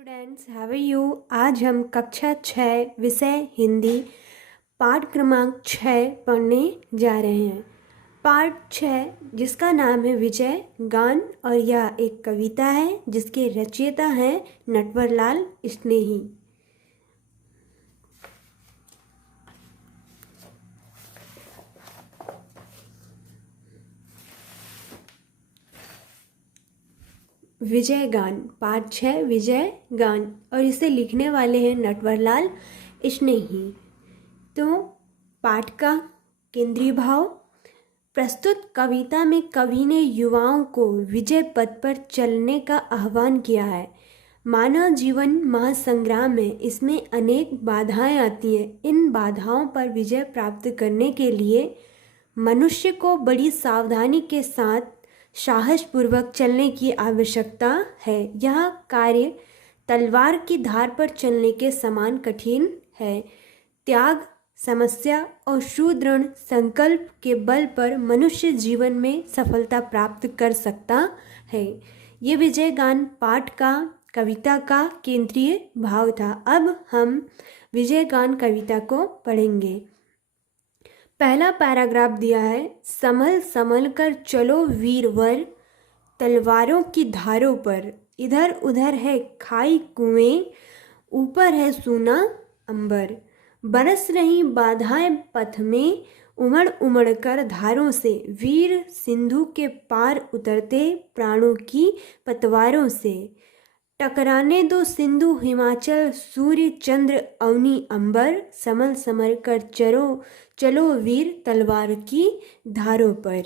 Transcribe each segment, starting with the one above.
Students, how are you. आज हम कक्षा 6 विषय हिंदी पाठ क्रमांक 6 पढ़ने जा रहे हैं। पाठ 6 जिसका नाम है विजय गान, और यह एक कविता है जिसके रचयिता हैं नटवरलाल स्नेही। विजय गान, पाठ 6 विजय गान, और इसे लिखने वाले हैं नटवरलाल स्नेही। तो पाठ का केंद्रीय भाव। प्रस्तुत कविता में कवि ने युवाओं को विजय पथ पर चलने का आह्वान किया है। मानव जीवन महासंग्राम है, इसमें अनेक बाधाएं आती हैं। इन बाधाओं पर विजय प्राप्त करने के लिए मनुष्य को बड़ी सावधानी के साथ साहसपूर्वक चलने की आवश्यकता है। यह कार्य तलवार की धार पर चलने के समान कठिन है। त्याग, समस्या और सुदृढ़ संकल्प के बल पर मनुष्य जीवन में सफलता प्राप्त कर सकता है। ये विजय गान पाठ का कविता का केंद्रीय भाव था। अब हम विजय गान कविता को पढ़ेंगे। पहला पैराग्राफ दिया है, संभल संभल कर चलो वीरवर, तलवारों की धारों पर। इधर उधर है खाई कुएं, ऊपर है सूना अंबर। बरस रही बाधाएं पथ में, उमड़ उमड़ कर धारों से। वीर सिंधु के पार उतरते, प्राणों की पतवारों से। टकराने दो सिंधु हिमाचल, सूर्य चंद्र अवनी अंबर। संभल संभल कर चलो चलो वीर, तलवार की धारों पर।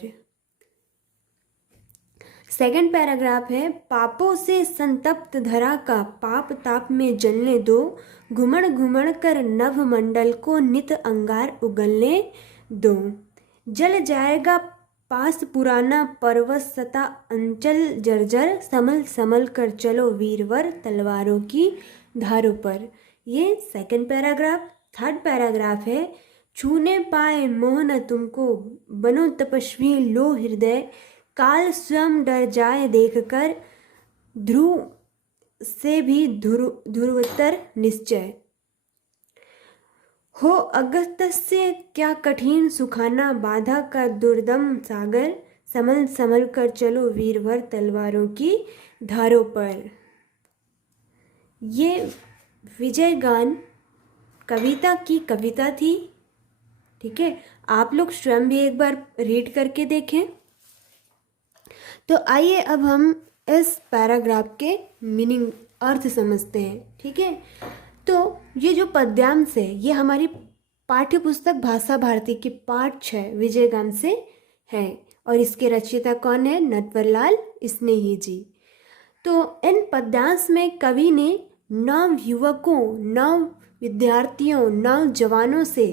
सेकंड पैराग्राफ है, पापों से संतप्त धरा का पाप ताप में जलने दो। घुमड़ घुमड़ कर नभ मंडल को नित अंगार उगलने दो। जल जाएगा पास पुराना पर्वत सता अंचल जर्जर। संभल संभल कर चलो वीरवर, तलवारों की धारों पर। ये सेकंड पैराग्राफ। थर्ड पैराग्राफ है, छूने पाए मोह न तुमको, बनो तपस्वी लो हृदय। काल स्वयं डर जाए देखकर, ध्रुव से भी ध्रुवतर निश्चय। हो अगस्त्य क्या कठिन सुखाना, बाधा का दुर्दम सागर। संभल संभल कर चलो वीरवर, तलवारों की धारों पर। ये विजय गान कविता की कविता थी। ठीक है, आप लोग स्वयं भी एक बार रीड करके देखें। तो आइए अब हम इस पैराग्राफ के मीनिंग अर्थ समझते हैं। ठीक है, तो ये जो पद्यांश है ये हमारी पाठ्य पुस्तक भाषा भारती के पाठ 6 विजय गान से है, और इसके रचयिता कौन है? नटवरलाल स्नेही जी। तो इन पद्यांश में कवि ने नव युवकों, नव विद्यार्थियों, नव जवानों से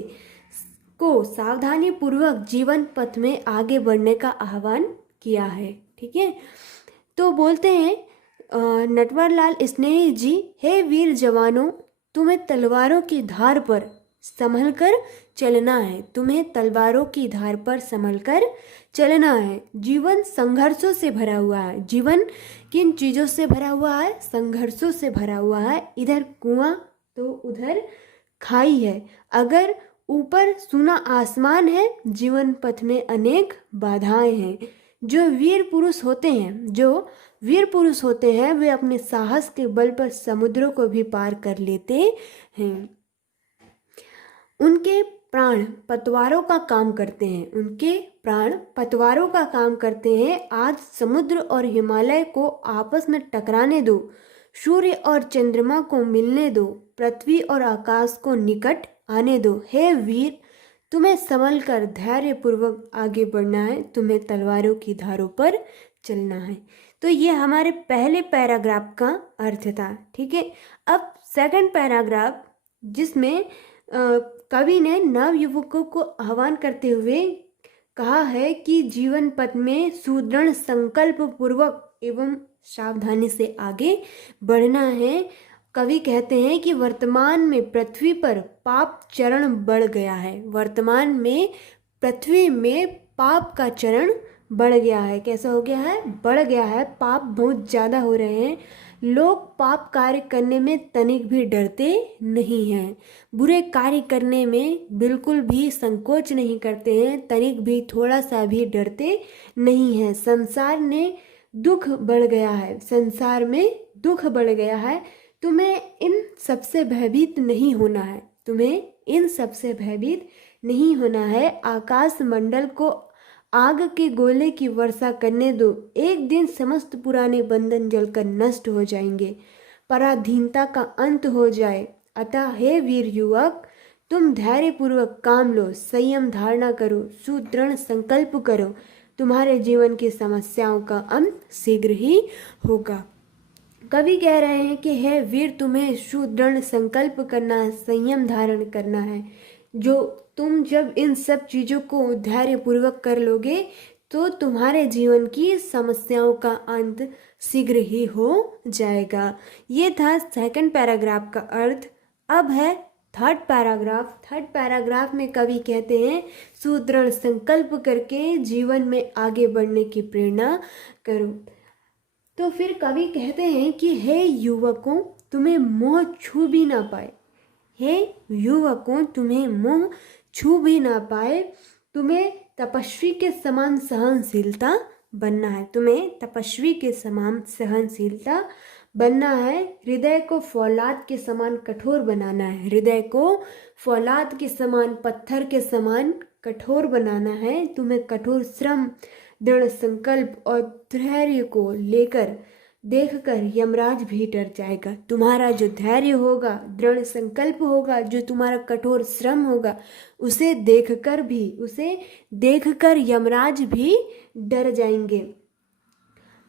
को सावधानी पूर्वक जीवन पथ में आगे बढ़ने का आह्वान किया है। ठीक है, तो बोलते हैं नटवरलाल स्नेही जी, हे वीर जवानों, तुम्हें तलवारों की धार पर संभल कर चलना है। तुम्हें तलवारों की धार पर संभल कर चलना है। जीवन संघर्षों से भरा हुआ है। जीवन किन चीज़ों से भरा हुआ है? संघर्षों से भरा हुआ है। इधर कुआं तो उधर खाई है। अगर ऊपर सूना आसमान है, जीवन पथ में अनेक बाधाएं हैं। जो वीर पुरुष होते हैं वे अपने साहस के बल पर समुद्रों को भी पार कर लेते हैं। उनके प्राण पतवारों का काम करते हैं। आज समुद्र और हिमालय को आपस में टकराने दो। सूर्य और चंद्रमा को मिलने दो। पृथ्वी और आकाश को निकट आने दो। हे वीर, तुम्हें संभल कर धैर्य पूर्वक आगे बढ़ना है। तुम्हें तलवारों की धारों पर चलना है। तो ये हमारे पहले पैराग्राफ का अर्थ था। ठीक है, अब सेकंड पैराग्राफ जिसमें कवि ने नव युवकों को आह्वान करते हुए कहा है कि जीवन पथ में सुदृढ़ संकल्प पूर्वक एवं सावधानी से आगे बढ़ना है। कवि कहते हैं कि वर्तमान में पृथ्वी पर पाप चरण बढ़ गया है। वर्तमान में पृथ्वी में पाप का चरण बढ़ गया है। कैसा हो गया है? बढ़ गया है। पाप बहुत ज़्यादा हो रहे हैं। लोग पाप कार्य करने में तनिक भी डरते नहीं हैं, बुरे कार्य करने में बिल्कुल भी संकोच नहीं करते हैं, तनिक भी थोड़ा सा भी डरते नहीं हैं। संसार में दुख बढ़ गया है, संसार में दुख बढ़ गया है। तुम्हें इन सबसे भयभीत नहीं होना है, तुम्हें इन सबसे भयभीत नहीं होना है। आकाश मंडल को आग के गोले की वर्षा करने दो, एक दिन समस्त पुराने बंधन जलकर नष्ट हो जाएंगे, पराधीनता का अंत हो जाए। अतः हे वीर युवक, तुम धैर्यपूर्वक काम लो, संयम धारणा करो, सुदृढ़ संकल्प करो, तुम्हारे जीवन की समस्याओं का अंत शीघ्र ही होगा। कवि कह रहे हैं कि हे वीर, तुम्हें सुदृढ़ संकल्प करना है, संयम धारण करना है। जो तुम जब इन सब चीज़ों को धैर्यपूर्वक कर लोगे तो तुम्हारे जीवन की समस्याओं का अंत शीघ्र ही हो जाएगा। ये था सेकंड पैराग्राफ का अर्थ। अब है थर्ड पैराग्राफ। थर्ड पैराग्राफ में कवि कहते हैं सुदृढ़ संकल्प करके जीवन में आगे बढ़ने की प्रेरणा करो। तो फिर कवि कहते हैं कि हे युवकों, तुम्हें मोह छू भी ना पाए, हे युवकों, तुम्हें मोह छू भी ना पाए, तुम्हें तपस्वी के समान सहनशीलता बनना है, तुम्हें तपस्वी के समान सहनशीलता बनना है। हृदय को फौलाद के समान कठोर बनाना है, हृदय को फौलाद के समान, पत्थर के समान कठोर बनाना है। तुम्हें कठोर श्रम, दृढ़ संकल्प और धैर्य को लेकर देखकर यमराज भी डर जाएगा। तुम्हारा जो धैर्य होगा, दृढ़ संकल्प होगा, जो तुम्हारा कठोर श्रम होगा, उसे देखकर यमराज भी डर जाएंगे।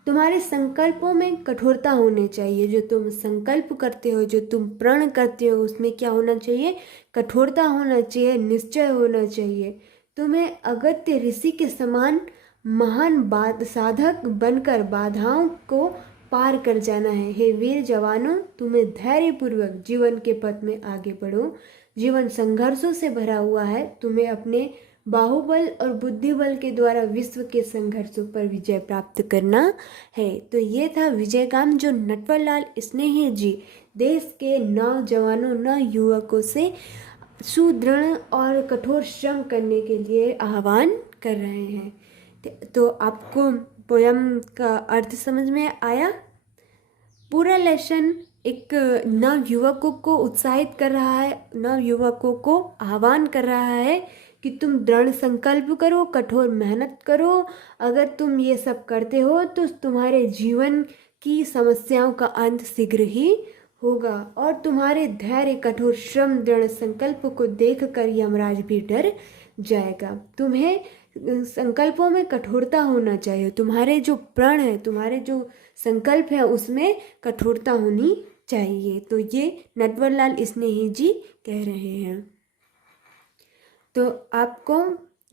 तुम्हारे संकल्पों में कठोरता होनी चाहिए। जो तुम संकल्प करते हो, जो तुम प्रण करते हो, उसमें क्या होना चाहिए? कठोरता होना चाहिए, निश्चय होना चाहिए। तुम्हें अगत्य ऋषि के समान महान साधक बनकर बाधाओं को पार कर जाना है। हे वीर जवानों, तुम्हें धैर्यपूर्वक जीवन के पथ में आगे बढ़ो। जीवन संघर्षों से भरा हुआ है, तुम्हें अपने बाहुबल और बुद्धिबल के द्वारा विश्व के संघर्षों पर विजय प्राप्त करना है। तो ये था विजयगान जो नटवरलाल स्नेही जी देश के नौजवानों, नवयुवकों से सुदृढ़ और कठोर श्रम करने के लिए आह्वान कर रहे हैं। तो आपको पोयम का अर्थ समझ में आया? पूरा लेसन एक नवयुवकों को उत्साहित कर रहा है, नवयुवकों को आह्वान कर रहा है कि तुम दृढ़ संकल्प करो, कठोर मेहनत करो। अगर तुम ये सब करते हो तो तुम्हारे जीवन की समस्याओं का अंत शीघ्र ही होगा और तुम्हारे धैर्य, कठोर श्रम, दृढ़ संकल्प को देखकर यमराज भी डर जाएगा। तुम्हें संकल्पों में कठोरता होना चाहिए। तुम्हारे जो प्रण है, तुम्हारे जो संकल्प है, उसमें कठोरता होनी चाहिए। तो ये नटवरलाल स्नेही जी कह रहे हैं। तो आपको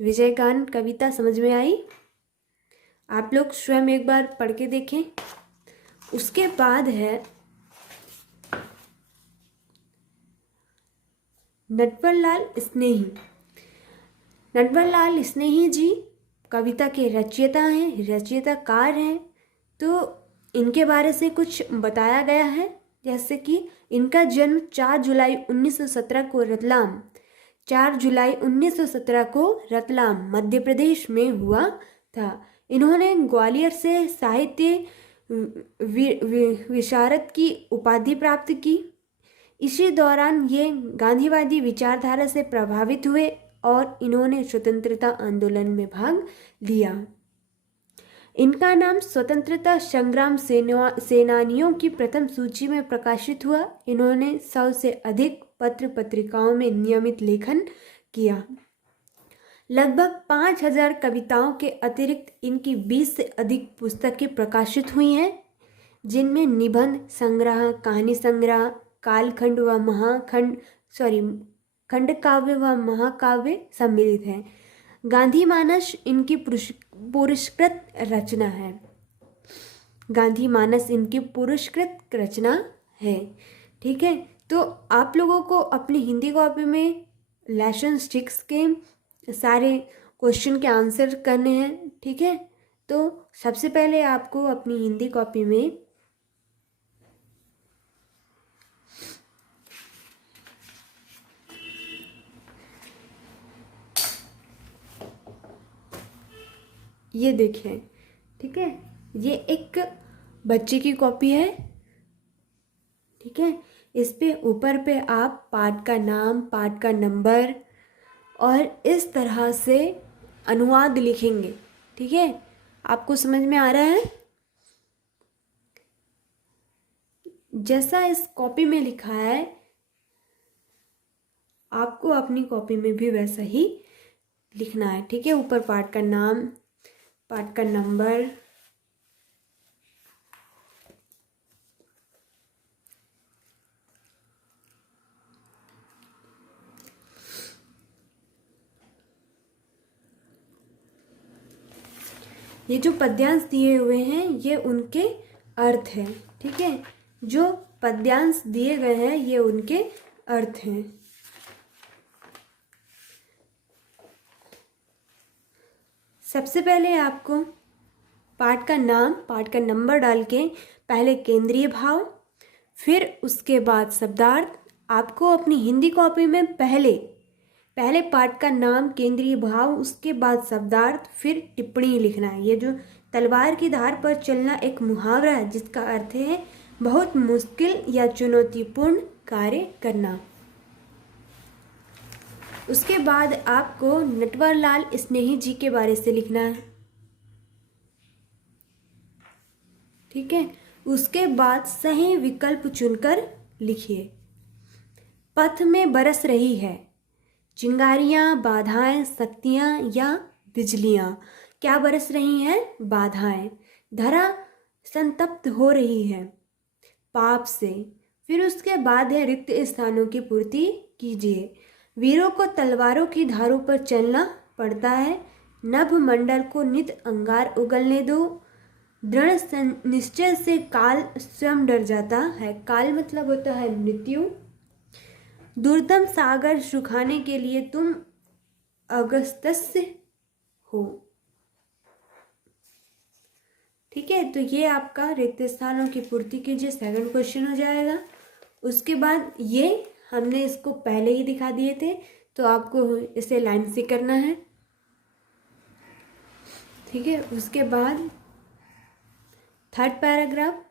विजयगान कविता समझ में आई? आप लोग स्वयं एक बार पढ़ के देखें। उसके बाद है नटवरलाल स्नेही। नटवरलाल स्नेही जी कविता के रचयिता हैं, रचयिताकार हैं। तो इनके बारे से कुछ बताया गया है, जैसे कि इनका जन्म 4 जुलाई 1917 को रतलाम 4 जुलाई 1917 को रतलाम मध्य प्रदेश में हुआ था। इन्होंने ग्वालियर से साहित्य विशारद की उपाधि प्राप्त की। इसी दौरान ये गांधीवादी विचारधारा से प्रभावित हुए और इन्होंने स्वतंत्रता आंदोलन में भाग लिया। इनका नाम स्वतंत्रता संग्राम सेनानियों की प्रथम सूची में प्रकाशित हुआ। इन्होंने 100 से अधिक पत्र पत्रिकाओं में नियमित लेखन किया। लगभग 5000 कविताओं के अतिरिक्त इनकी 20 से अधिक पुस्तकें प्रकाशित हुई हैं, जिनमें निबंध संग्रह, कहानी संग्रह, कालखंड व खंड काव्य व महाकाव्य सम्मिलित हैं। गांधी मानस इनकी पुरस्कृत रचना है। गांधी मानस इनकी पुरस्कृत रचना है। ठीक है, तो आप लोगों को अपनी हिंदी कॉपी में लेसन 6 के सारे क्वेश्चन के आंसर करने हैं। ठीक है, तो सबसे पहले आपको अपनी हिंदी कॉपी में ये देखिए, ठीक है, ये एक बच्चे की कॉपी है, ठीक है। इस पे ऊपर पे आप पाठ का नाम, पाठ का नंबर और इस तरह से अनुवाद लिखेंगे, ठीक है। आपको समझ में आ रहा है? जैसा इस कॉपी में लिखा है आपको अपनी कॉपी में भी वैसा ही लिखना है, ठीक है। ऊपर पाठ का नाम, पाठ का नंबर, ये जो पद्यांश दिए हुए हैं ये उनके अर्थ हैं, ठीक है। जो पद्यांश दिए गए हैं ये उनके अर्थ हैं। सबसे पहले आपको पाठ का नाम, पाठ का नंबर डाल के पहले केंद्रीय भाव, फिर उसके बाद शब्दार्थ। आपको अपनी हिंदी कॉपी में पहले पाठ का नाम, केंद्रीय भाव, उसके बाद शब्दार्थ, फिर टिप्पणी लिखना है। ये जो तलवार की धार पर चलना एक मुहावरा है जिसका अर्थ है बहुत मुश्किल या चुनौतीपूर्ण कार्य करना। उसके बाद आपको नटवरलाल स्नेही जी के बारे से लिखना है, ठीक है। उसके बाद सही विकल्प चुनकर लिखिए। पथ में बरस रही है चिंगारियां, बाधाएं, शक्तियां या बिजलियां। क्या बरस रही हैं? बाधाएं। धरा संतप्त हो रही है पाप से। फिर उसके बाद है रिक्त स्थानों की पूर्ति कीजिए। वीरों को तलवारों की धारों पर चलना पड़ता है। नभ मंडल को नित अंगार उगलने दो। दृढ़ निश्चय से काल स्वयं डर जाता है। काल मतलब होता है मृत्यु। दुर्दम सागर सुखाने के लिए तुम अगस्त्य हो, ठीक है। तो ये आपका रिक्त स्थानों की पूर्ति कीजिए सेकंड क्वेश्चन हो जाएगा। उसके बाद ये हमने इसको पहले ही दिखा दिए थे तो आपको इसे लाइन से करना है, ठीक है। उसके बाद थर्ड पैराग्राफ,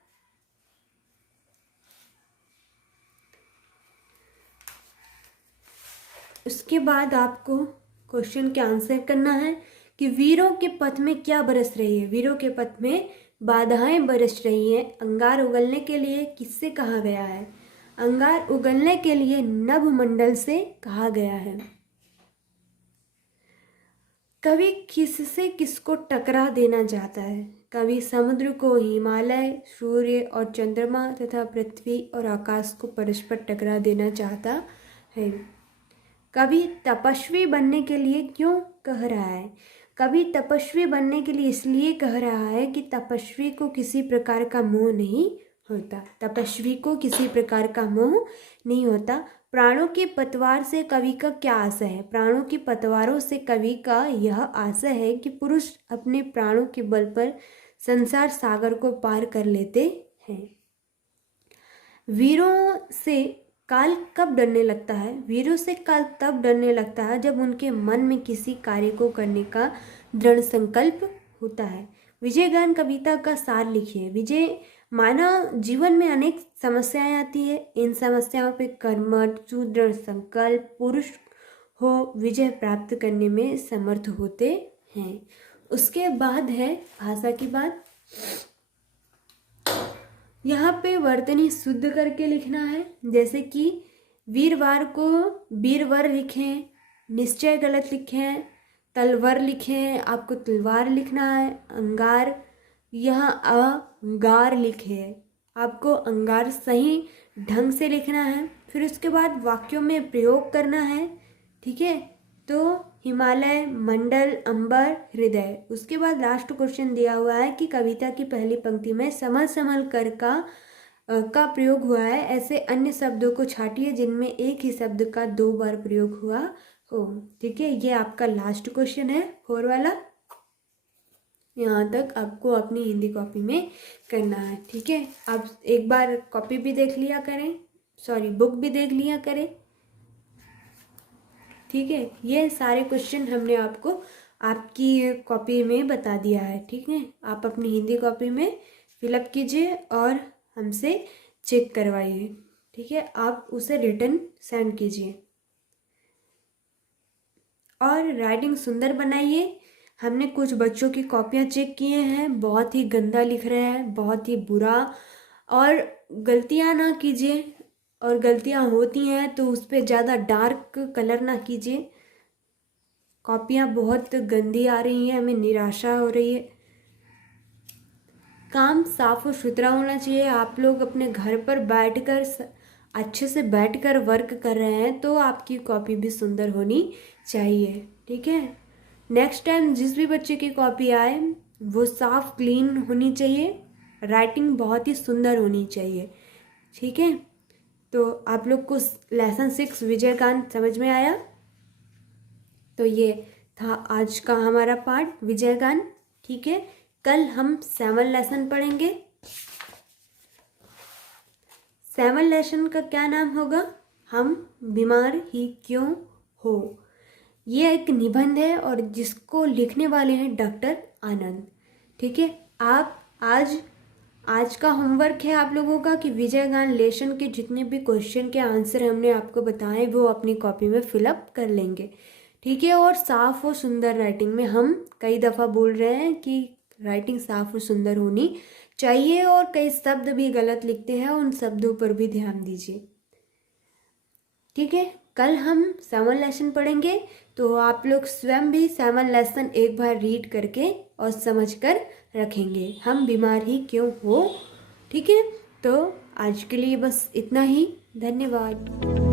उसके बाद आपको क्वेश्चन के आंसर करना है कि वीरों के पथ में क्या बरस रही है। वीरों के पथ में बाधाएं बरस रही हैं। अंगार उगलने के लिए किससे कहा गया है? अंगार उगलने के लिए नभ मंडल से कहा गया है। कवि किससे किसको टकरा देना चाहता है? कवि समुद्र को, हिमालय, सूर्य और चंद्रमा तथा पृथ्वी और आकाश को परस्पर टकरा देना चाहता है। कवि तपस्वी बनने के लिए क्यों कह रहा है? कवि तपस्वी बनने के लिए इसलिए कह रहा है कि तपस्वी को किसी प्रकार का मोह नहीं होता। तपस्वी को किसी प्रकार का मोह नहीं होता। प्राणों की पतवार से कवि का क्या आशय है? प्राणों की पतवारों से कवि का यह आशय है कि पुरुष अपने प्राणों के बल पर संसार सागर को पार कर लेते हैं। वीरों से काल कब डरने लगता है? वीरों से काल तब डरने लगता है जब उनके मन में किसी कार्य को करने का दृढ़ संकल्प होता है। विजयगान कविता का सार लिखिए। विजय मानव जीवन में अनेक समस्याएं आती है। इन समस्याओं पे कर्मठ, सुदृढ़ संकल्प पुरुष हो विजय प्राप्त करने में समर्थ होते हैं। उसके बाद है भाषा की बात। यहाँ पे वर्तनी शुद्ध करके लिखना है, जैसे कि वीरवार को वीरवर लिखें, निश्चय गलत लिखें, तलवर लिखें, आपको तलवार लिखना है। अंगार, यहाँ अंगार लिखे, आपको अंगार सही ढंग से लिखना है। फिर उसके बाद वाक्यों में प्रयोग करना है, ठीक है। तो हिमालय, मंडल, अंबर, हृदय। उसके बाद लास्ट क्वेश्चन दिया हुआ है कि कविता की पहली पंक्ति में संभल संभल कर का प्रयोग हुआ है। ऐसे अन्य शब्दों को छांटिए जिनमें एक ही शब्द का 2 बार प्रयोग हुआ हो, ठीक है। ये आपका लास्ट क्वेश्चन है 4 वाला। यहाँ तक आपको अपनी हिंदी कॉपी में करना है, ठीक है। आप एक बार कॉपी भी देख लिया करें, सॉरी बुक भी देख लिया करें, ठीक है। ये सारे क्वेश्चन हमने आपको आपकी कॉपी में बता दिया है, ठीक है। आप अपनी हिंदी कॉपी में फिलअप कीजिए और हमसे चेक करवाइए, ठीक है। आप उसे रिटर्न सेंड कीजिए और राइटिंग सुंदर बनाइए। हमने कुछ बच्चों की कॉपियाँ चेक किए हैं, बहुत ही गंदा लिख रहे हैं, बहुत ही बुरा। और गलतियाँ ना कीजिए, और गलतियाँ होती हैं तो उस पर ज़्यादा डार्क कलर ना कीजिए। कॉपियाँ बहुत गंदी आ रही हैं, हमें निराशा हो रही है। काम साफ और सुथरा होना चाहिए। आप लोग अपने घर पर बैठकर अच्छे से बैठकर वर्क कर रहे हैं तो आपकी कॉपी भी सुंदर होनी चाहिए, ठीक है। नेक्स्ट टाइम जिस भी बच्चे की कॉपी आए वो साफ क्लीन होनी चाहिए, राइटिंग बहुत ही सुंदर होनी चाहिए, ठीक है। तो आप लोग को लेसन 6 विजयगान समझ में आया। तो ये था आज का हमारा पार्ट विजयगान, ठीक है। कल हम 7 लेसन पढ़ेंगे। 7 लेसन का क्या नाम होगा? हम बीमार ही क्यों हो। ये एक निबंध है और जिसको लिखने वाले हैं डॉक्टर आनंद, ठीक है। आप आज का होमवर्क है आप लोगों का कि विजयगान लेसन के जितने भी क्वेश्चन के आंसर हमने आपको बताए वो अपनी कॉपी में फिलअप कर लेंगे, ठीक है। और साफ और सुंदर राइटिंग में, हम कई दफ़ा बोल रहे हैं कि राइटिंग साफ और सुंदर होनी चाहिए, और कई शब्द भी गलत लिखते हैं, उन शब्दों पर भी ध्यान दीजिए, ठीक है। कल हम 7 लेसन पढ़ेंगे, तो आप लोग स्वयं भी 7 लेसन एक बार रीड करके और समझ कर रखेंगे। हम बीमार ही क्यों हो, ठीक है। तो आज के लिए बस इतना ही, धन्यवाद।